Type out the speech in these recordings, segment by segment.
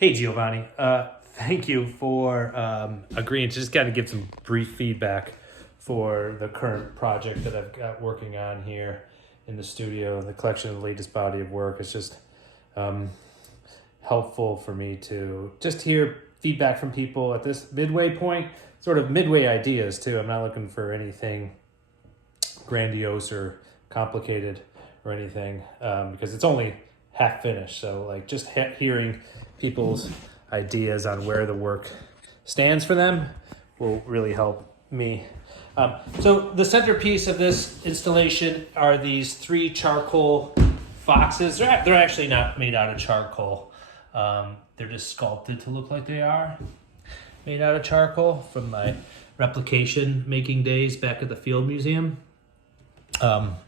Hey, Giovanni. Thank you for agreeing to just kind of give some brief feedback for the current project that I've got working on here in the studio. The collection of the latest body of work is just helpful for me to just hear feedback from people at this midway point, sort of midway ideas too. I'm not looking for anything grandiose or complicated or anything because it's only half finished. So like just hearing people's ideas on where the work stands for them will really help me. So the centerpiece of this installation are these 3 charcoal foxes. They're actually not made out of charcoal. They're just sculpted to look like they are made out of charcoal from my replication making days back at the Field Museum. But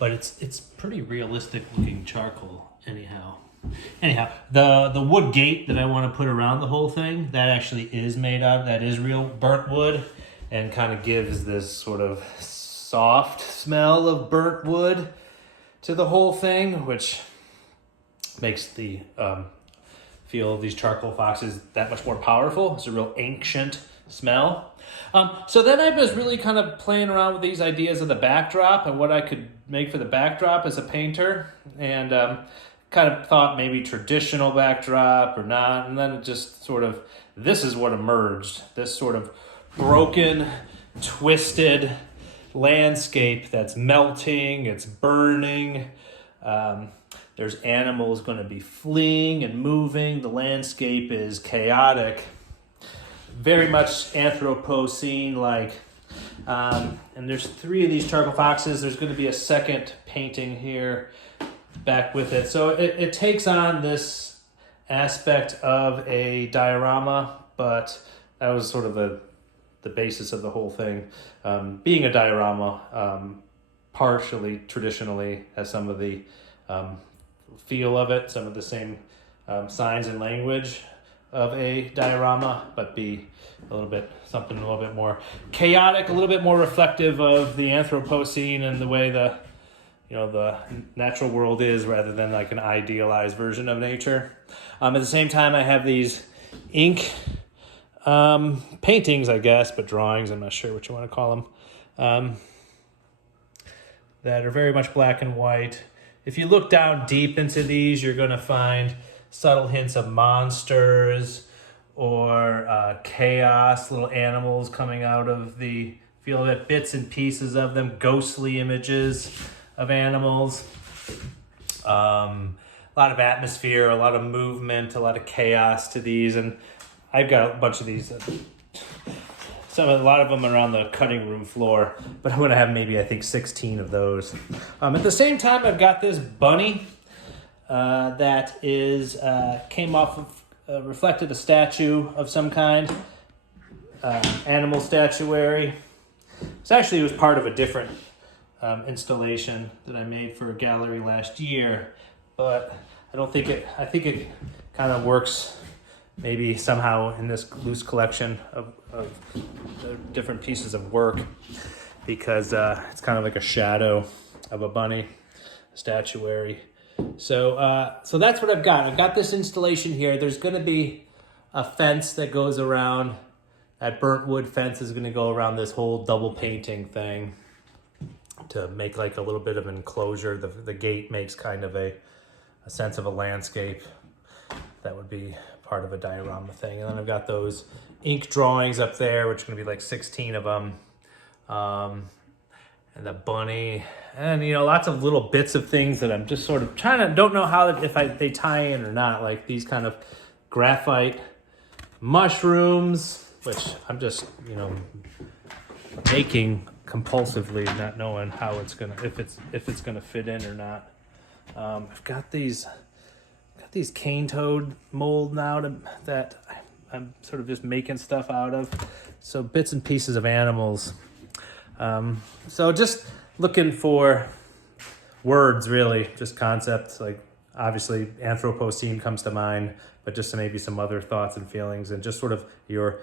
it's pretty realistic looking charcoal anyhow. The wood gate that I want to put around the whole thing, that actually is made out of, that is real burnt wood and kind of gives this sort of soft smell of burnt wood to the whole thing, which makes the feel of these charcoal foxes that much more powerful. It's a real ancient smell. So then I was really kind of playing around with these ideas of the backdrop and what I could make for the backdrop as a painter, and kind of thought maybe traditional backdrop or not, and then it just sort of, this is what emerged, this sort of broken, twisted landscape that's melting, it's burning. There's animals going to be fleeing and moving. The landscape is chaotic, very much Anthropocene-like. And there's 3 of these charcoal foxes. There's going to be a second painting here back with it. So it takes on this aspect of a diorama, but that was sort of the basis of the whole thing. Being a diorama, partially traditionally has some of the feel of it, some of the same signs and language of a diorama, but be something a little bit more chaotic, a little bit more reflective of the Anthropocene and the way the natural world is, rather than like an idealized version of nature. At the same time, I have these ink paintings, I guess, but drawings, I'm not sure what you want to call them, that are very much black and white. If you look down deep into these, you're going to find subtle hints of monsters or chaos, little animals coming out of the field of it, bits and pieces of them, ghostly images of animals. A lot of atmosphere, a lot of movement, a lot of chaos to these, and I've got a bunch of these. A lot of them are on the cutting room floor, but I'm going to have maybe, I think, 16 of those. At the same time, I've got this bunny that is came off of, reflected a statue of some kind, animal statuary. It was part of a different installation that I made for a gallery last year, but I think it kind of works maybe somehow in this loose collection of different pieces of work, because it's kind of like a shadow of a bunny statuary. So that's what I've got. I've got this installation here. There's going to be a fence that goes around. That burnt wood fence is going to go around this whole double painting thing to make like a little bit of an enclosure. The gate makes kind of a sense of a landscape that would be part of a diorama thing. And then I've got those ink drawings up there, which are going to be like 16 of them. And the bunny, and lots of little bits of things that I'm just sort of don't know how, if they tie in or not, like these kind of graphite mushrooms, which I'm just, making compulsively, not knowing how it's gonna, if it's gonna fit in or not. I've got these cane toad mold now that I'm sort of just making stuff out of. So bits and pieces of animals. So just looking for words, really, just concepts. Like obviously Anthropocene comes to mind, but just maybe some other thoughts and feelings, and just sort of your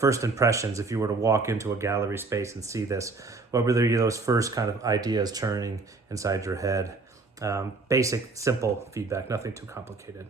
first impressions if you were to walk into a gallery space and see this. What were those first kind of ideas turning inside your head? Basic, simple feedback, nothing too complicated.